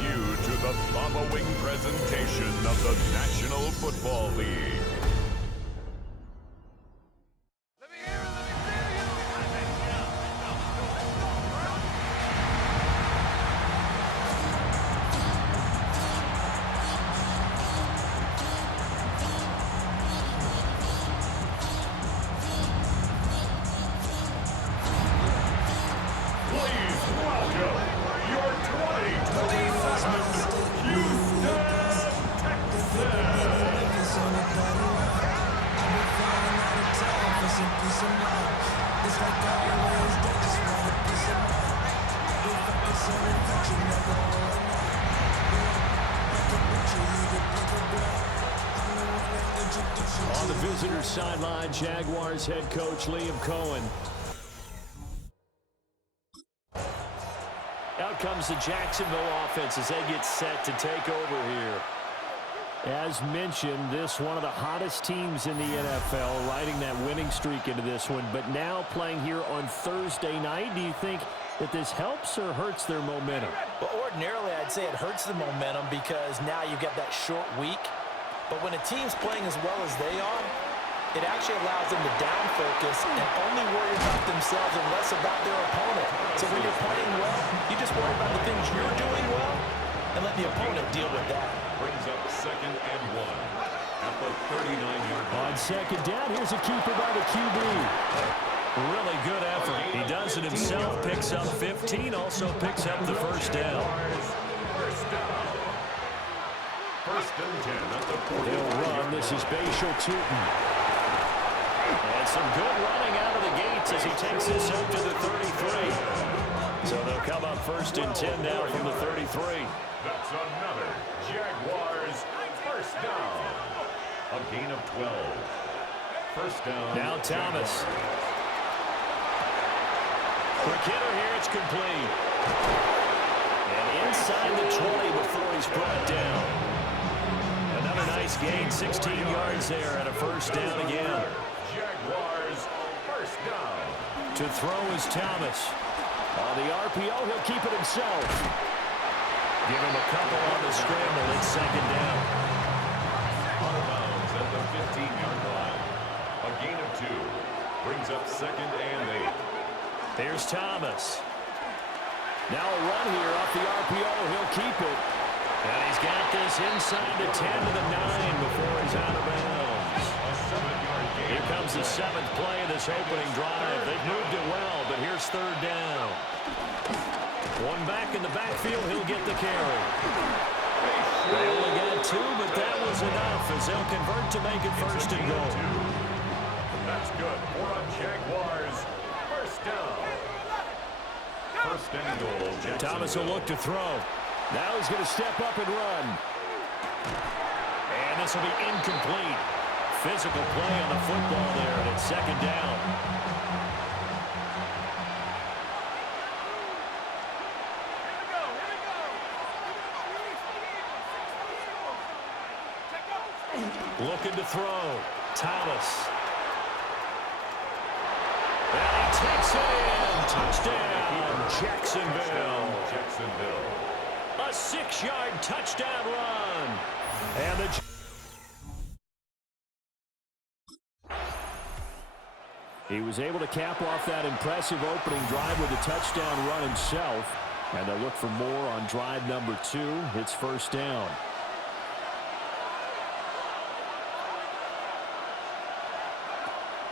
brings you to the following presentation of the National Football League. On the visitor sideline, Jaguars head coach Liam Cohen. Out comes the Jacksonville offense as they get set to take over here. As mentioned, this one of the hottest teams in the NFL, riding that winning streak into this one, but now playing here on Thursday night. Do you think that this helps or hurts their momentum? Well, ordinarily, I'd say it hurts the momentum because now you've got that short week. But when a team's playing as well as they are, it actually allows them to down focus and only worry about themselves and less about their opponent. So when you're playing well, you just worry about the things you're doing well and let the opponent deal with that. Brings up 2nd and 1 at the 39-yard line. On second down, here's a keeper by the QB. Really good effort. He does it himself, picks up 15, also picks up the first down. First and 10 at the 40. They'll run. This is Bashal Tootin. And some good running out of the gates as he takes this up to the 33. So they'll come up first and 10 now from the 33. That's another Jaguars first down. A gain of 12. First down. Now Thomas. Quick hitter here. It's complete. And inside the 20 before he's brought down. Another nice gain, 16 yards there and a first down again. Jaguars first down. To throw is Thomas. On the RPO, he'll keep it himself. Give him a couple on the scramble. It's second down. Out of bounds at the 15-yard line. A gain of 2. Brings up 2nd and 8. Here's Thomas. Now a run here off the RPO. He'll keep it. And he's got this inside the 10 to the 9 before he's out of bounds. A 7-yard gain. Here comes the 7th play of this opening drive. They've moved it well, but here's third down. One back in the backfield. He'll get the carry. They only got 2, but that was enough as they'll convert to make it first and goal. That's good for a Jaguars first down. First and goal. Thomas will look to throw. Now he's going to step up and run. And this will be incomplete. Physical play on the football there, and it's second down. Looking to throw. Thomas. And he takes it in. Touchdown, Jacksonville. Jacksonville. A 6-yard touchdown run. And the he was able to cap off that impressive opening drive with a touchdown run himself. And they'll look for more on drive number 2. It's first down.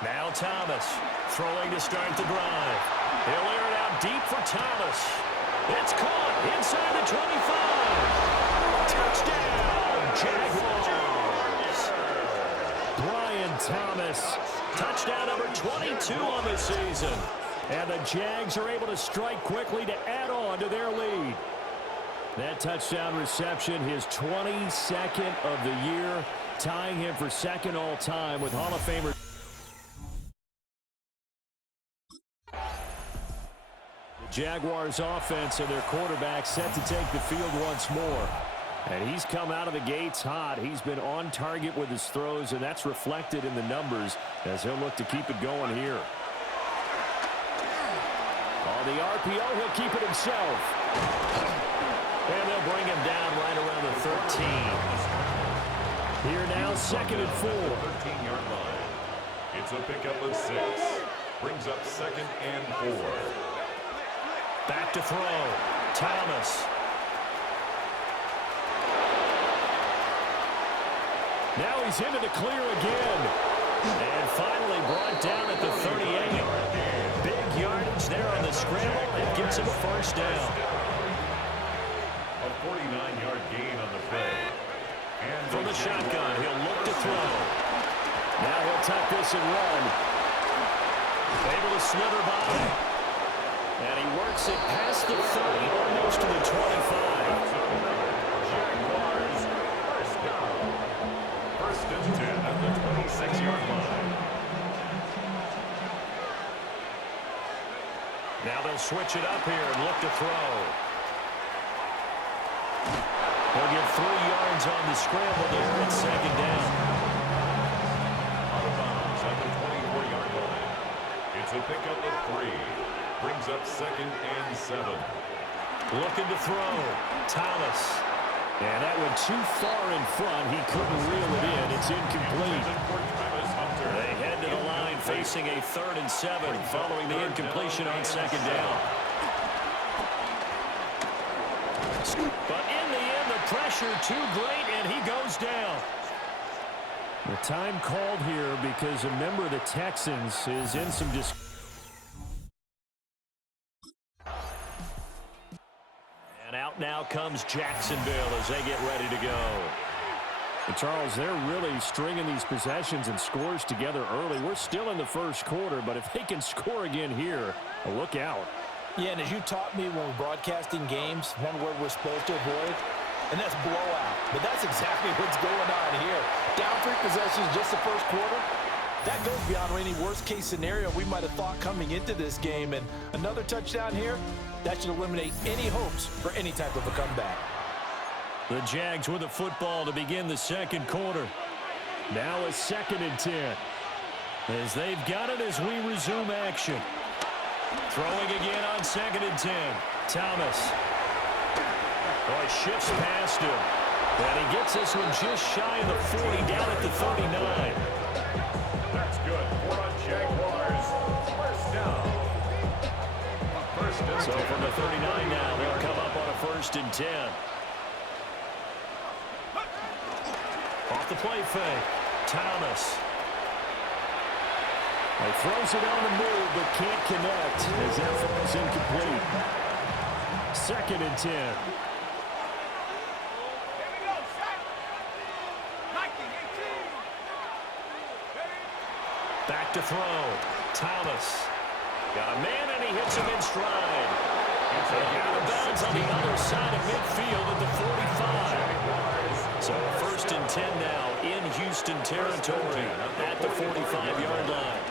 Now Thomas throwing to start the drive. He'll air it out deep for Thomas. It's caught inside the 25. Touchdown, Jaguars. Brian Thomas. Touchdown number 22 on the season. And the Jags are able to strike quickly to add on to their lead. That touchdown reception, his 22nd of the year, tying him for second all-time with Hall of Famer. The Jaguars offense and their quarterback set to take the field once more. And he's come out of the gates hot. He's been on target with his throws, and that's reflected in the numbers as he'll look to keep it going here. On the RPO, he'll keep it himself. And they'll bring him 13. Here now, 2nd and 4. 13-yard line. It's a pickup of 6. Brings up 2nd and 4. Back to throw. Thomas. Now he's into the clear again. And finally brought down at the 38. Big yardage there on the scramble and gets him a first down. A 49-yard gain on the play. And from the shotgun, he'll look to throw. Now he'll tuck this and run. Able to slither by. And he works it past the 30, almost to the 25. Jaguars first down. 1st and 10 at the 26-yard line. Now they'll switch it up here and look to throw. He'll get 3 yards on the scramble there at 2nd down. Out of bounds at the 24-yard line. It's a pickup of 3. Brings up 2nd and 7. Looking to throw. Thomas. And that went too far in front. He couldn't reel it in. It's incomplete. They head to the line facing a 3rd and 7 following the incompletion on 2nd down. But in the end, the pressure too great, and he goes down. The time called here because a member of the Texans is in some And out now comes Jacksonville as they get ready to go. And Charles, they're really stringing these possessions and scores together early. We're still in the 1st quarter, but if they can score again here, look out. Yeah, and as you taught me when we're broadcasting games, one word we're supposed to avoid, and that's blowout. But that's exactly what's going on here. Down 3 possessions just the 1st quarter. That goes beyond any worst-case scenario we might have thought coming into this game. And another touchdown here, that should eliminate any hopes for any type of a comeback. The Jags with the football to begin the 2nd quarter. Now a 2nd and 10. As they've got it as we resume action. Throwing again on 2nd and 10. Thomas. Boy, shifts past him. And he gets this one just shy of the 40, down at the 39. That's good for a Jaguars first down. So from the 39 now, they'll come up on a 1st and 10. Off the play fake. Thomas. He throws it on the move, but can't connect as that falls incomplete. 2nd and 10. Back to throw. Thomas. Got a man, and he hits him in stride. Out of bounds on the other side of midfield at the 45. So 1st and 10 now in Houston territory at the 45-yard line.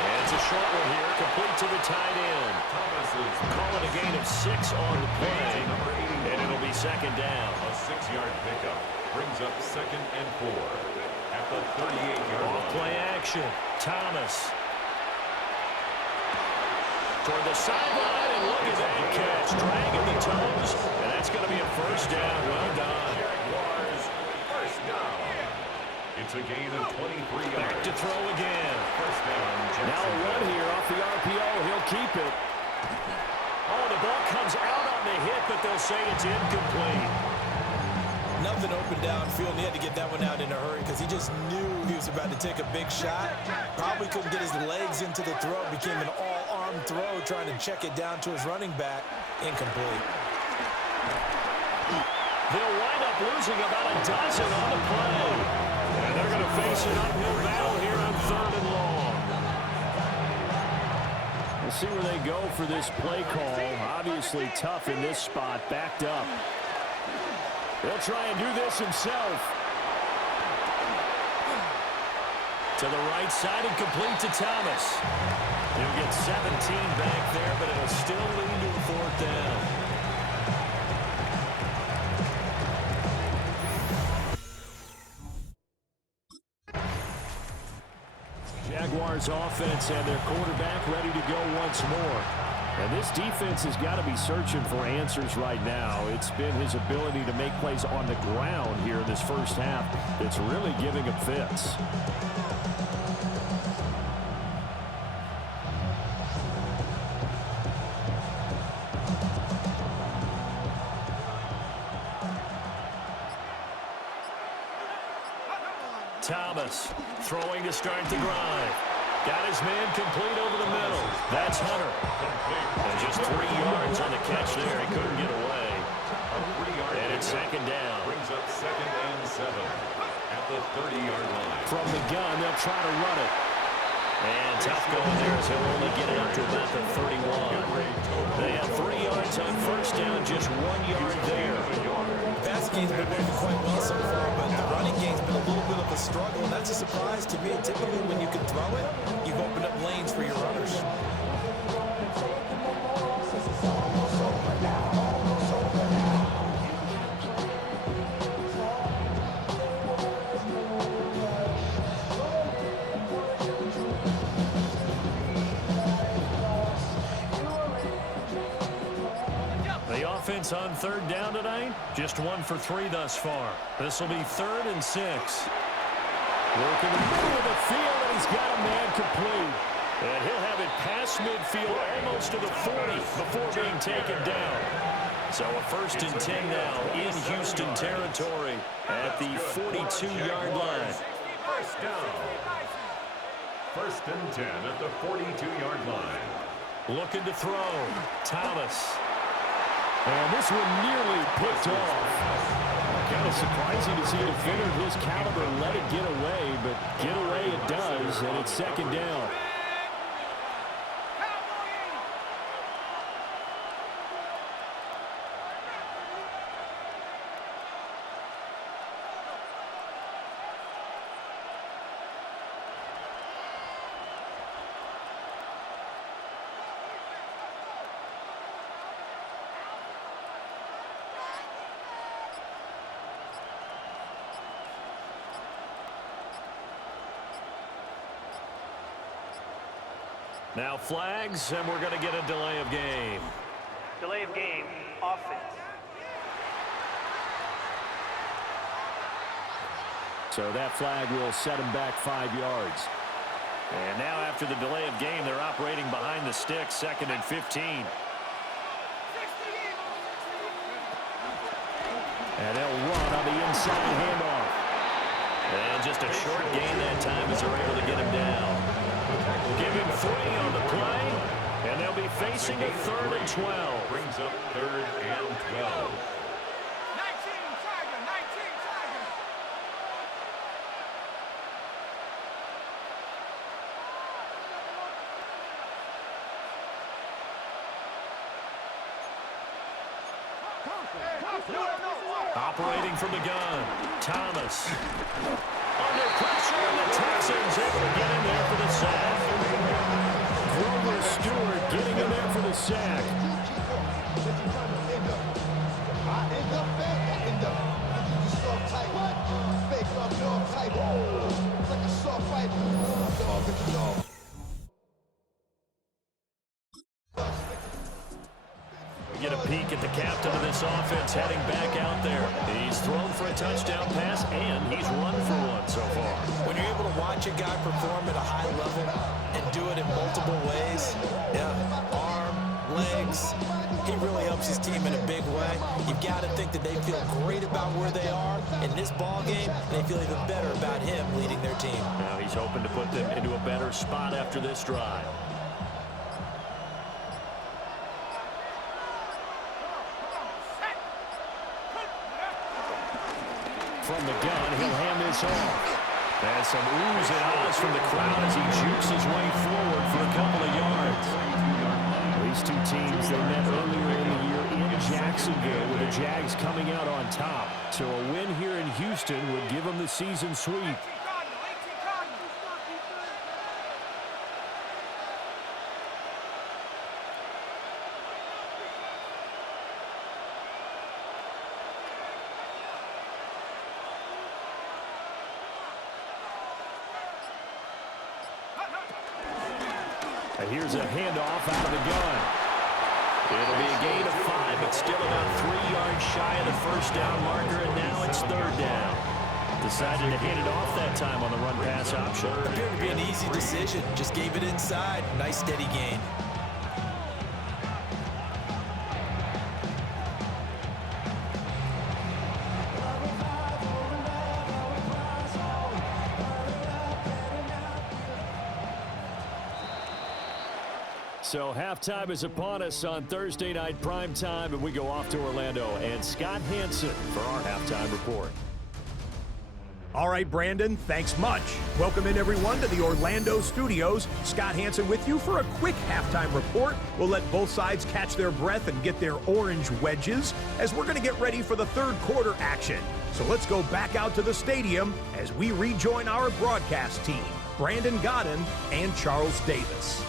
And it's a short one here, complete to the tight end. Thomas is calling a gain of 6 on the play, and it'll be 2nd down. A 6-yard pickup brings up 2nd and 4 at the 38-yard line. Off-play action. Thomas. Toward the sideline, and look at that catch. Dragging the toes, and that's going to be a 1st down. Well done. Jaguars first down. It's a gain of 23 yards. Back to throw again. First down, Now a run here off the RPO. He'll keep it. Oh, the ball comes out on the hit, but they'll say it's incomplete. Nothing open downfield, and he had to get that one out in a hurry because he just knew he was about to take a big shot. Probably couldn't get his legs into the throw. Became an all-arm throw, trying to check it down to his running back. Incomplete. They'll wind up losing about a dozen on the play. And they're going to face an uphill battle here on 3rd and long. We'll see where they go for this play call. Obviously tough in this spot, backed up. He'll try and do this himself. To the right side and complete to Thomas. He'll get 17 back there, but it'll still lead to a 4th down. Jaguars offense and their quarterback ready to go once more. And this defense has got to be searching for answers right now. It's been his ability to make plays on the ground here in this first half that's really giving him fits. Thomas throwing to start the drive. Got his man complete over the middle. That's Hunter. And just 3 yards on the catch there. He couldn't get away. And it's second down. Brings up 2nd and 7 at the 30-yard line. From the gun, they'll try to run it. And tough going there as he'll only get it up to about the 31. They have 3 yards on first down, just 1 yard there. The passing game's been working quite well so far, but the running game's been a little bit of a struggle, and that's a surprise to me. Typically, when you can throw it, you've opened up lanes for your runners. Offense on third down tonight, just 1 for 3 thus far. This will be 3rd and 6. Working in the middle of the field, and he's got a man complete. And he'll have it past midfield almost to the 40 before being taken down. So a 1st and 10 now in Houston territory at the 42-yard line. First down. 1st and 10 at the 42-yard line. Looking to throw. Thomas. And this one nearly picked off. Kind of surprising to see a defender of his caliber let it get away, but get away it does, and it's second down. Now flags, and we're going to get a delay of game. Delay of game, offense. So that flag will set him back 5 yards. And now after the delay of game, they're operating behind the sticks, 2nd and 15. And they'll run on the inside handoff. And just a short gain that time as they're able to get him down. Give him 3 on the play, and they'll be facing a 3rd and 12. Brings up 3rd and 12. 19, Tiger, 19, Tiger. Operating from the gun, Thomas. Under pressure, and the Texans able to get in there for the sack. Grover Stewart getting in there for the sack. Get a peek at the captain of this offense heading back out there. He's thrown for a touchdown pass, and he's run for one so far. When you're able to watch a guy perform at a high level and do it in multiple ways, arm, legs, he really helps his team in a big way. You've got to think that they feel great about where they are in this ball game, and they feel even better about him leading their team. Now he's hoping to put them into a better spot after this drive. From the gun, he'll hand this off. And some oohs and ahs from the crowd as he jukes his way forward for a couple of yards. These two teams, they met earlier in the year in Jacksonville with the Jags coming out on top. So a win here in Houston would give them the season sweep. Here's a handoff out of the gun. It'll be a gain of 5, but still about 3 yards shy of the first down marker, and now it's third down. Decided to hand it off that time on the run-pass option. Appeared to be an easy decision. Just gave it inside. Nice steady gain. So halftime is upon us on Thursday night primetime, and we go off to Orlando and Scott Hansen for our halftime report. All right, Brandon, thanks much. Welcome in, everyone, to the Orlando studios. Scott Hansen with you for a quick halftime report. We'll let both sides catch their breath and get their orange wedges as we're going to get ready for the third quarter action. So let's go back out to the stadium as we rejoin our broadcast team, Brandon Godden and Charles Davis.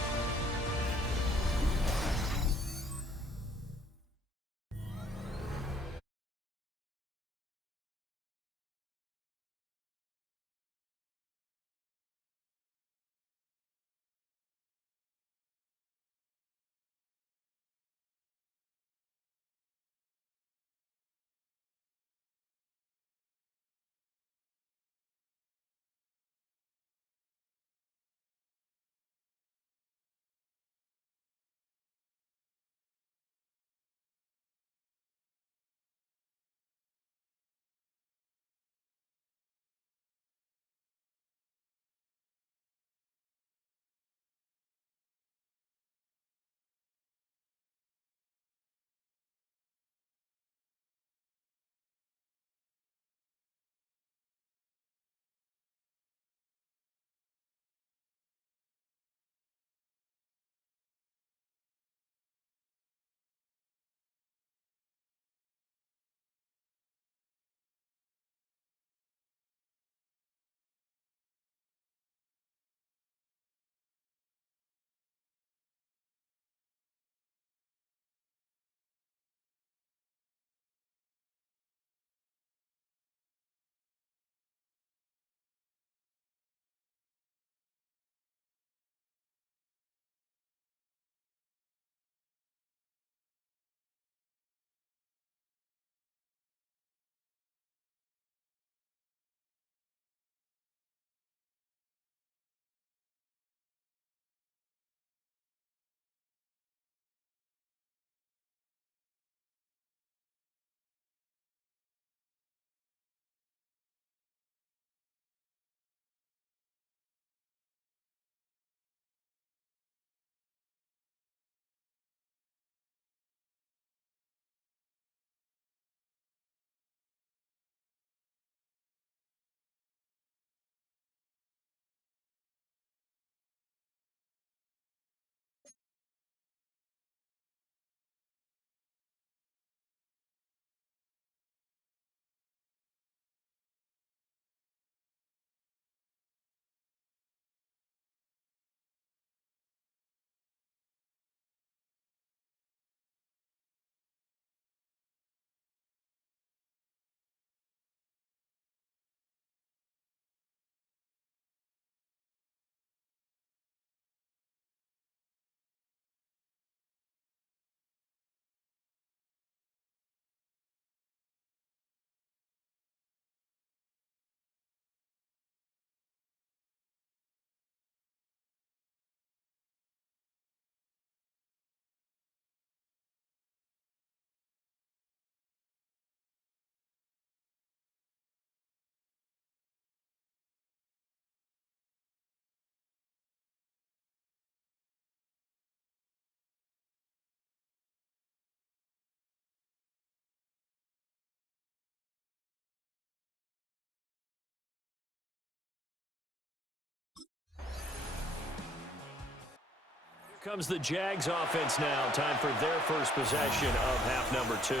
Comes the Jags offense now. Time for their first possession of half number 2.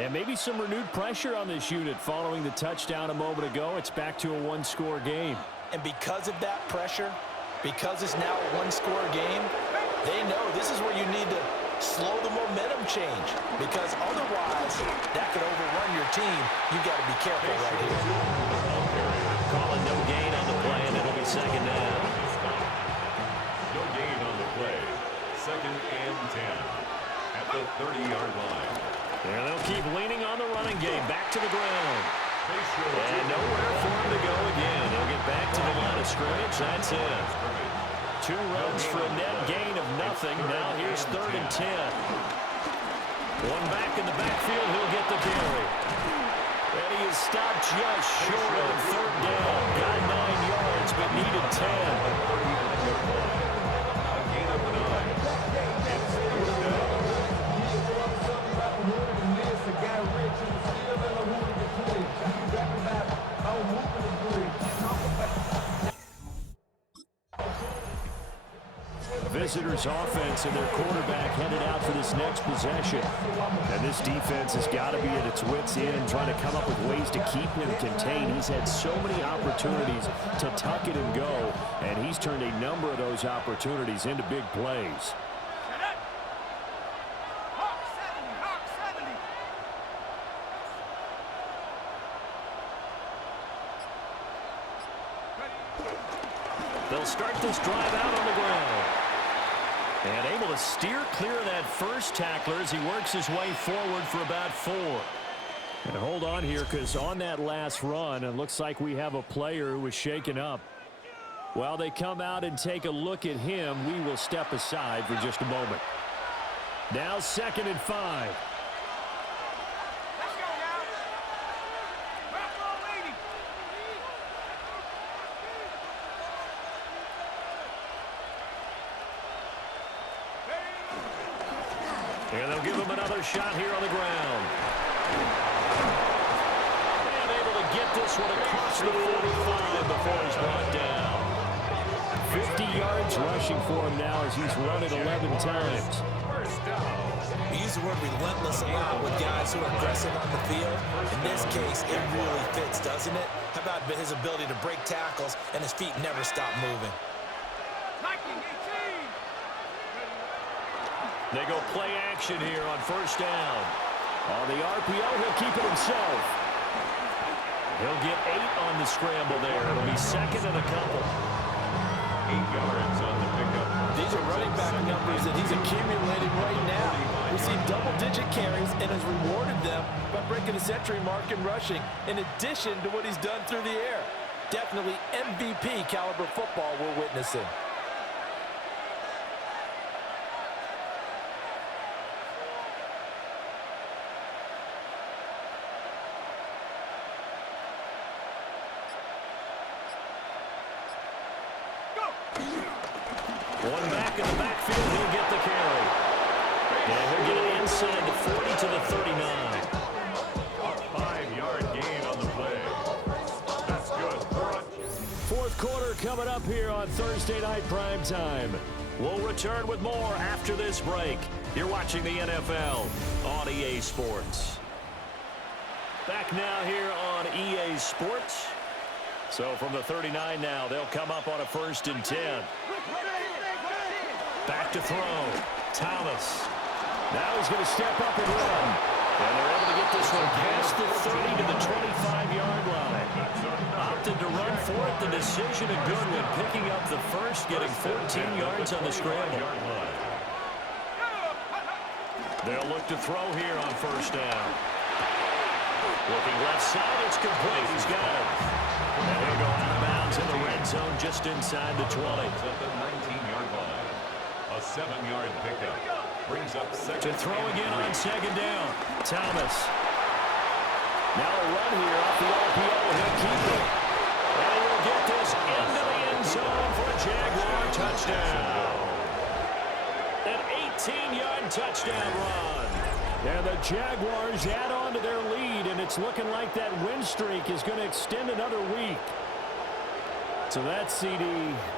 And maybe some renewed pressure on this unit following the touchdown a moment ago. It's back to a one-score game. And because of that pressure, because it's now a one-score game, they know this is where you need to slow the momentum change, because otherwise that could overrun your team. You've got to be careful right here. Calling no gain on the play, and it'll be second down. No gain on the play. Second and 10. the 30-yard line. And they'll keep leaning on the running game. Back to the ground. And nowhere for him to go again. He'll get back to the line of scrimmage. That's it. 2 runs for a net gain of nothing. Now here's 3rd and 10. One back in the backfield. He'll get the carry. And he is stopped just short of 3rd down. Got 9 yards, but needed 10. A gain of 9. It's 4th down. Visitors offense and their quarterback headed out for this next possession. And this defense has got to be at its wits' end, trying to come up with ways to keep him contained. He's had so many opportunities to tuck it and go, and he's turned a number of those opportunities into big plays. They'll start this drive out on the ground. And able to steer clear of that first tackler as he works his way forward for about 4. And hold on here, because on that last run, it looks like we have a player who was shaken up. While they come out and take a look at him, we will step aside for just a moment. Now 2nd and 5. And they'll give him another shot here on the ground. And able to get this one across the 45 before he's brought down. 50 yards rushing for him now as he's run it 11 times. We use the word relentless a lot with guys who are aggressive on the field. In this case, it really fits, doesn't it? How about his ability to break tackles and his feet never stop moving? They go play action here on 1st down. On the RPO, he'll keep it himself. He'll get 8 on the scramble there. It'll be 2nd and a couple. 8 yards on the pickup. These are running back numbers that he's accumulating right now. Received double-digit carries and has rewarded them by breaking the century mark in rushing, in addition to what he's done through the air. Definitely MVP caliber football we're witnessing. One back in the backfield, he'll get the carry. And he'll get it inside the 40 to the 39. A 5-yard gain on the play. That's good. 4th quarter coming up here on Thursday Night Prime Time. We'll return with more after this break. You're watching the NFL on EA Sports. Back now here on EA Sports. So from the 39 now, they'll come up on a 1st and 10. Back to throw. Thomas. Now he's going to step up and run. And they're able to get this one past the 30 to the 25-yard line. Opted to run for it. The decision a good one. Picking up the first, getting 14 yards on the scramble. They'll look to throw here on 1st down. Looking left side. It's complete. He's got it. And he'll go out of bounds in the red zone just inside the 20. At the 19-yard line. A 7-yard pickup. Brings up 2nd. To throw again on 2nd down. Thomas. Now a run here off the RPO. He'll keep it. And he'll get this into the end zone for a Jaguar touchdown. An 18-yard touchdown run. And the Jaguars add on to their lead, and it's looking like that win streak is going to extend another week. So that CD,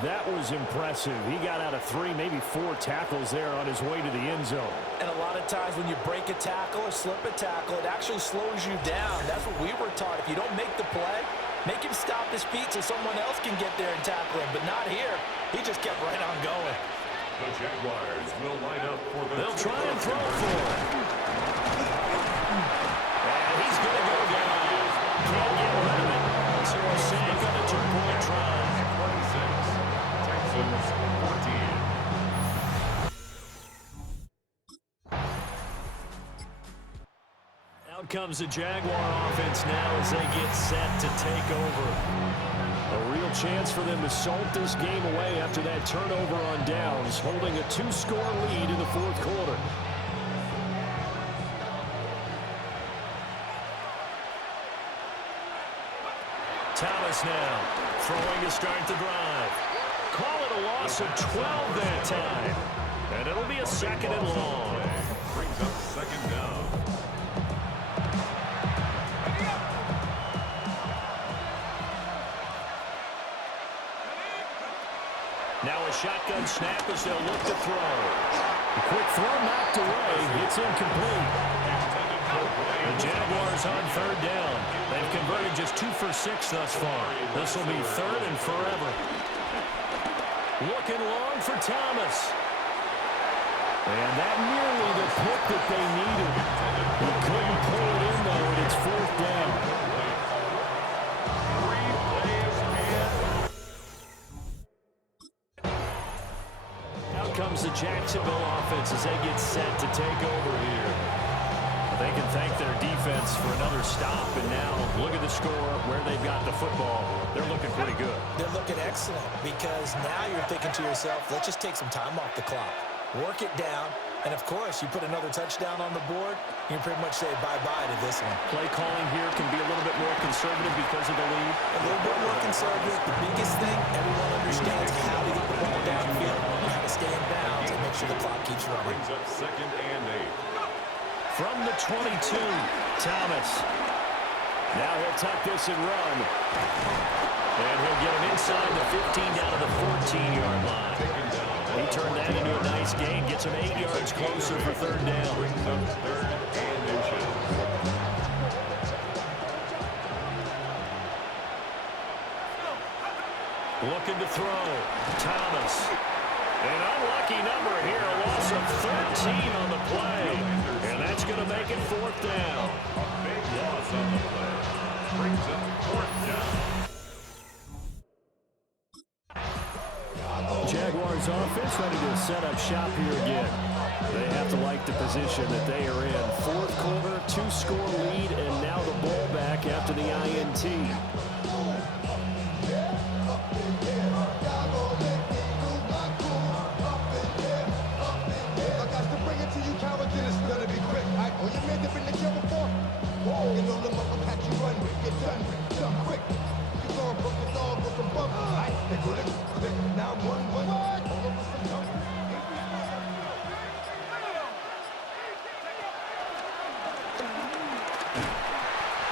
that was impressive. He got out of 3, maybe 4 tackles there on his way to the end zone. And a lot of times when you break a tackle or slip a tackle, it actually slows you down. That's what we were taught. If you don't make the play, make him stop his feet so someone else can get there and tackle him. But not here. He just kept right on going. The Jaguars will line up for the... They'll try and throw for it. And he's going to go down. Can't get rid of it. So a sack on a 2-point try. 26. Texans 14. Out comes the Jaguar offense now as they get set to take over. A real chance for them to salt this game away after that turnover on downs, holding a 2-score lead in the fourth quarter. Thomas now throwing to start the drive. Call it a loss of 12 that time. And it'll be a second and long. Brings up second down. Now a shotgun snap as they'll look to throw. A quick throw knocked away. It's incomplete. The Jaguars on third down. They've converted just 2 for 6 thus far. This will be third and forever. Looking long for Thomas. And that nearly the pick that they needed. He couldn't pull it in, though, and it's fourth down. Out comes the Jacksonville offense as they get set to take over here. They can thank their defense for another stop, and now look at the score, where they've got the football. They're looking pretty good. They're looking excellent because now you're thinking to yourself, let's just take some time off the clock. Work it down, and of course, you put another touchdown on the board, you can pretty much say bye-bye to this one. Play calling here can be a little bit more conservative because of the lead. A little bit more conservative. The biggest thing, everyone understands how to get the ball downfield, how to stay in bounds, and make sure the clock keeps running. Brings up second and 8. From the 22, Thomas. Now he'll tuck this and run. And he'll get him inside the 15 down to the 14-yard line. He turned that into a nice gain. Gets him 8 yards closer for third down. Brings up third and inches. Looking to throw. Thomas. An unlucky number here. A loss of 13 on the play. And that's going to make it fourth down. A big loss on the play. Brings up fourth down. Jaguars offense ready to set up shop here again. They have to like the position that they are in. Fourth quarter, 2-score lead, and now the ball back after the INT.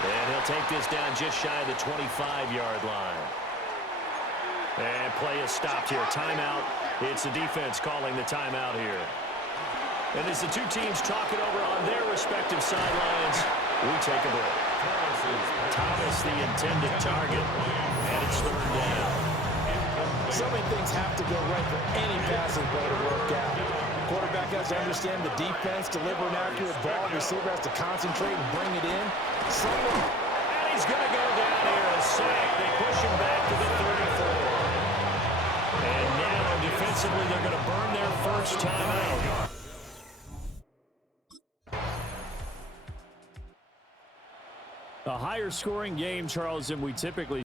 And he'll take this down just shy of the 25-yard line. And play is stopped here. Timeout. It's the defense calling the timeout here. And as the two teams talk it over on their respective sidelines, we take a break. Thomas, the intended target, and it's third down. So many things have to go right for any passing play to work out. Quarterback has to understand the defense, deliver an accurate ball. Receiver has to concentrate and bring it in. And he's going to go down here a sack. They push him back to the 34. And now defensively they're going to burn their first time out. A higher scoring game, Charles, than we typically